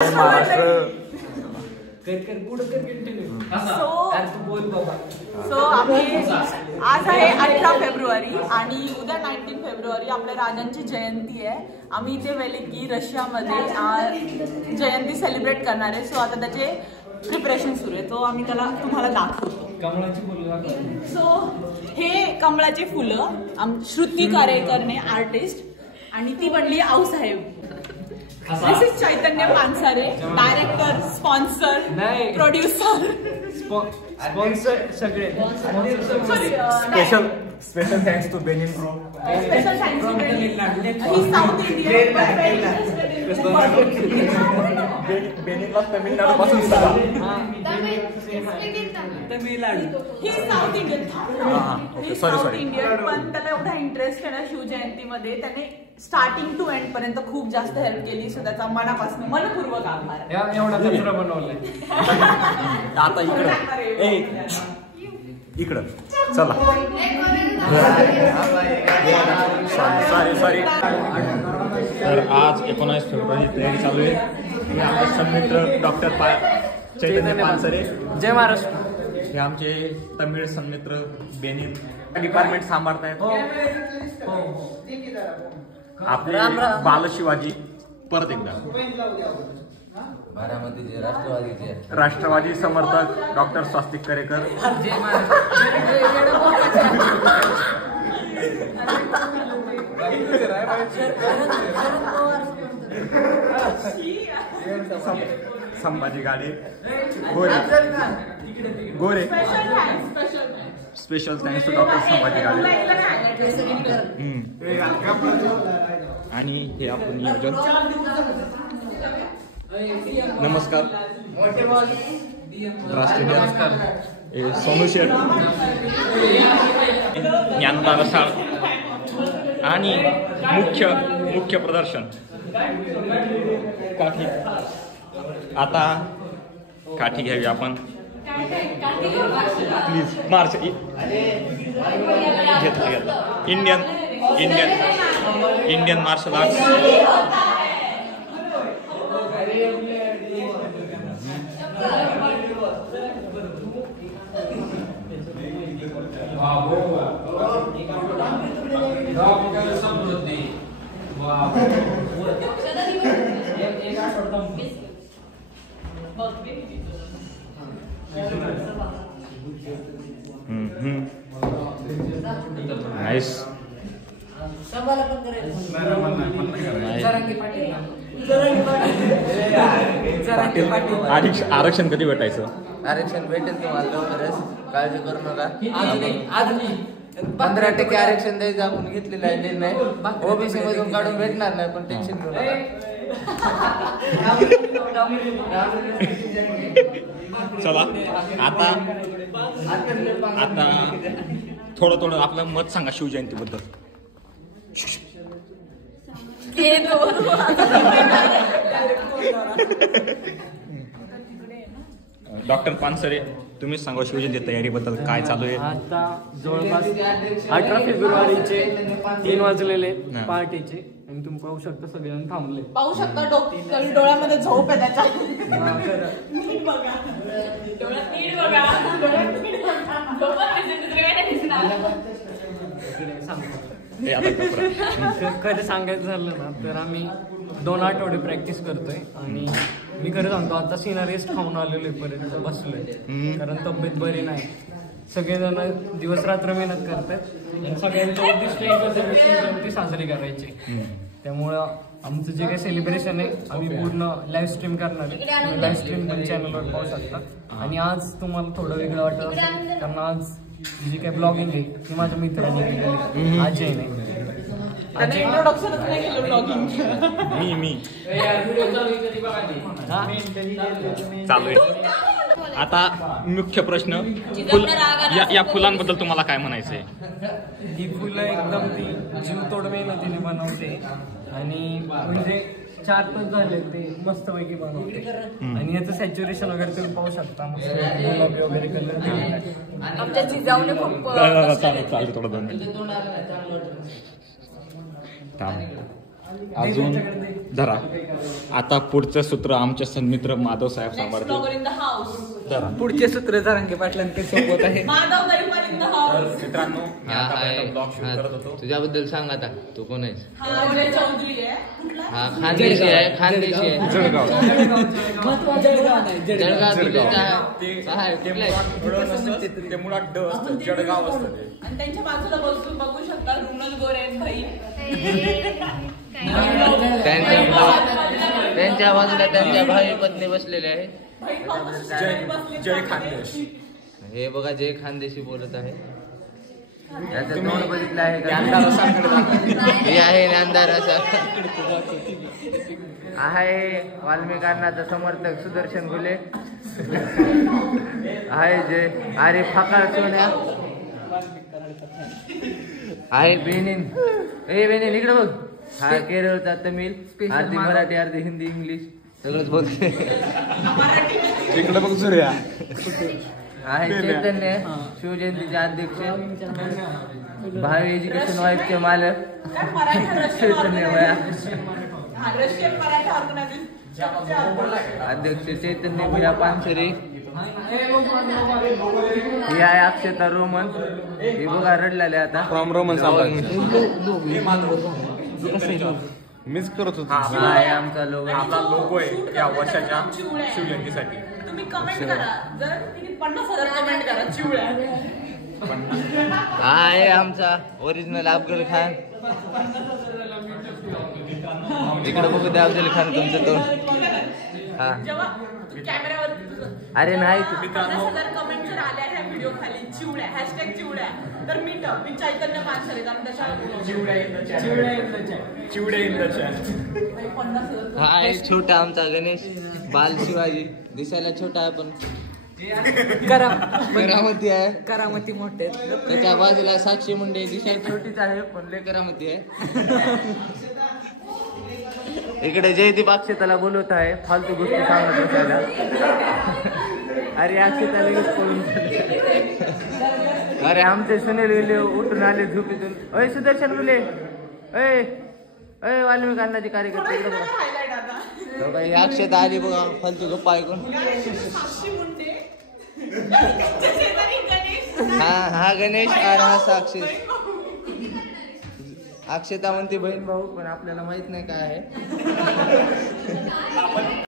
So आम्ही आज आहे 18 फेब्रुवारी आणि उद्या 19 फेब्रुवारी आपल्या राजांची जयंती आहे. आम्ही इथे वेलेकी रशियामध्ये जयंती सेलिब्रेट करणार आहे. सो आता त्याचे प्रिपरेशन सुरू आहे. तो आम्ही त्याला तुम्हाला दाखवतो. कमळाची फुलं. सो हे कमळाचे फुलं श्रुती कारेकरने आर्टिस्ट आणि ती बनली आऊसाहेब. This is Chaitanya Pansare, director, sponsor, producer, sponsor सगळे. स्पेशल थँक्स टू बेनिन ब्रो. स्पेशल थँक्स टू बेनिन. ही साऊथ इंडियन बेनिनला तमिळनाडू पासून सगळा. तमिळनाडू ही साऊथ इंडियन. साऊथ इंडियन पण त्याला एवढा इंटरेस्ट आहे ना शिवजयंतीमध्ये. त्याने स्टार्टिंग टू एंड पर्यंत खूप जास्त हेल्प केली. सो त्याचा मनापासून मनपूर्वक आभार. एवढा कचरा बनवलाय. आता इकडं चला. सॉरी. तर आज 19 फेब्रुवारी तयारी चालू आहे. हे आमचे सन्मित्र डॉक्टर चैतन्य पानसरे. जय महाराष्ट्र. हे आमचे तमिळ सन्मित्र बेनिन डिपार्टमेंट सांभाळतायत. आपले बालशिवाजी परत एकदा बारामतीचे राष्ट्रवादी समर्थक doctor Swastik Karekar. Sambhaji Gade Gore. Special thanks to doctor Sambhaji Gade. आणि हे आपण नियोजन. नमस्कार. नमस्कार. सोनू शेठ, ज्ञानदा रसाळ आणि मुख्य प्रदर्शन काठी. आता काठी घ्यावी आपण प्लीज. मार्च घेतला इंडियन मार्शल आर्ट्स. नाईस. आरक्षण कधी भेटायचं? आरक्षण भेटेल तुम्हाला लवकरच, काळजी करू नका. 15% आरक्षण द्यायचं आपण घेतलेलं आहे निर्णय. ओबीसी मधून काढून भेटणार नाही, पण टेन्शन घेऊ नका. चला आता थोडं आपलं मत सांगा शिवजयंतीबद्दल. डॉक्टर पानसरे, तुम्हीच सांगा शिवजयंती तयारीबद्दल काय चालू आहे. आता जवळपास 18 फेब्रुवारीचे 3 वाजलेले पहाटेचे. आणि तुम्ही पाहू शकता सगळेजण थांबले. पाहू शकता डोळ्यामध्ये झोप आहे त्याच्या. खरं सांगायचं झालं ना तर आम्ही 2 आठवडे प्रॅक्टिस करतोय. आणि मी खरं सांगतो आता सिनारिस्ट खाऊन आलेलो पर्यंत बसलोय, कारण तब्येत बरी नाही. सगळेजण दिवस रात्र मेहनत करतात. सगळ्यांचं उद्दिष्ट जयंती साजरी करायची. त्यामुळं आमचं जे काही सेलिब्रेशन आहे आम्ही पूर्ण लाईव्ह स्ट्रीम करणार आहे. लाईव्ह स्ट्रीम पण चॅनलवर पाहू शकता. आणि आज तुम्हाला थोडं वेगळं वाटत असेल, कारण आज जी काही ब्लॉगिंग आहे ती माझ्या मित्रांनी केलेली. अजय नाही, मी चालू आहे. आता मुख्य प्रश्न, या फुलांबद्दल तुम्हाला काय म्हणायचंय? ही फुलं एकदम ती जीवतोड मेहनतीने बनवते. आणि म्हणजे 4 तास झाले ते मस्तपैकी बनवते. आणि याचं सॅच्युरेशन वगैरे तुम्ही पाहू शकता. गुलाबी वगैरे कलर आमच्या जिजाऊने खूप चालेल थोडं 2 मिनिट. अजून धरा. आता पुढचं सूत्र आमचे सन्मित्र माधव साहेब सांभाळतील. Blogger in the house. धरा. पुढचे सूत्र जरांगे पाटलांकडे सोपवत आहे. माधव दैपण इन द हाऊस. तर मित्रांनो मी आतापर्यंत ब्लॉग शूट करत होतो. तुझ्याबद्दल सांग आता, तू कोण आहेस? हा विजय चौधरी आहे. कुठला? हा खानदेशी आहे, खानदेशी आहे. जळगाव. जळगाव ते मुळात ड असतं, जळगाव असतं ते. आणि त्यांच्या बाजूला बघू शकता रुमल गोरे आहेत भाई. त्यांच्या बाजूला त्यांच्या भावी पत्नी बसलेल्या आहेत. जय खानदेश. हे बघा जय खानदेशी बोलत आहे. त्याचं तोंड बघितलं आहे का? हे आहे ज्ञानदार असा आहे. वाल्मिकांनाचा समर्थक सुदर्शन घुले आहे. जे अरे फकाळ सोन्या आहे. बेनिन, ए बेनिन इकडे बघ. हा केरळचा तमिळ, अर्धी मराठी अर्धी हिंदी इंग्लिश सगळंच बोलते. इकडे बघ सूर्या आहे. चैतन्य शिवजयंतीचे अध्यक्ष, भावी एज्युकेशन वाईफचे मालक चैतन्य वया, रशियन मराठा ऑर्गनायझेशन अध्यक्ष चैतन्य भैया पानसरे. ही आहे अक्षता रोमन. हे बघा रडलेले आता. फ्रॉम रोमन मिस करत होतो. हा आहे आमचा लोगो. आपला लोगो आहे या वर्षाच्या शिवजयंतीसाठी. तुम्ही कमेंट करा. जर तिने 50,000 कमेंट करा चिवळ्या. हा आहे आमचा ओरिजिनल अफजल खान. इकडे बघू द्या अफजल खान तुमचं तोंड. हा जेव्हा कॅमेऱ्यावर अरे नाही 50,000 कमेंट जर आल्या ह्या व्हिडिओ खाली चिवड्या हॅशटॅग चिवड्या तर मी चैतन्य पानसरे कारण त्याच्या चिवड्या इन द चॅट. 50,000 हा आहे छोटा आमचा गणेश बाल शिवाजी. दिसायला छोटा आहे पण करामती आहे. करामती मोठे आहेत. त्याच्या बाजूला साक्षी मुंडे. दिसायला छोटीच आहे पण लय करामती आहे. इकडे जयदीप अक्षताला बोलवत आहे फालतू गोष्टी सांगत बसायला. अरे अक्षता लगेच पळून अरे आमचे सुनील गेले उठून आले झोपेतून. अय सुदर्शन गुले, अय अय वाल्मिक अण्णाचे कार्यकर्ते इकडे बघा. हायलाइट आता हे अक्षता आली बघा फालतू गप्पा ऐकून. साक्षी मुंडे त्यांच्या शेजारी गणेश. हा गणेश आणि हा साक्षी. अक्षता म्हणते बहीण भाऊ पण आपल्याला माहित नाही काय आहे.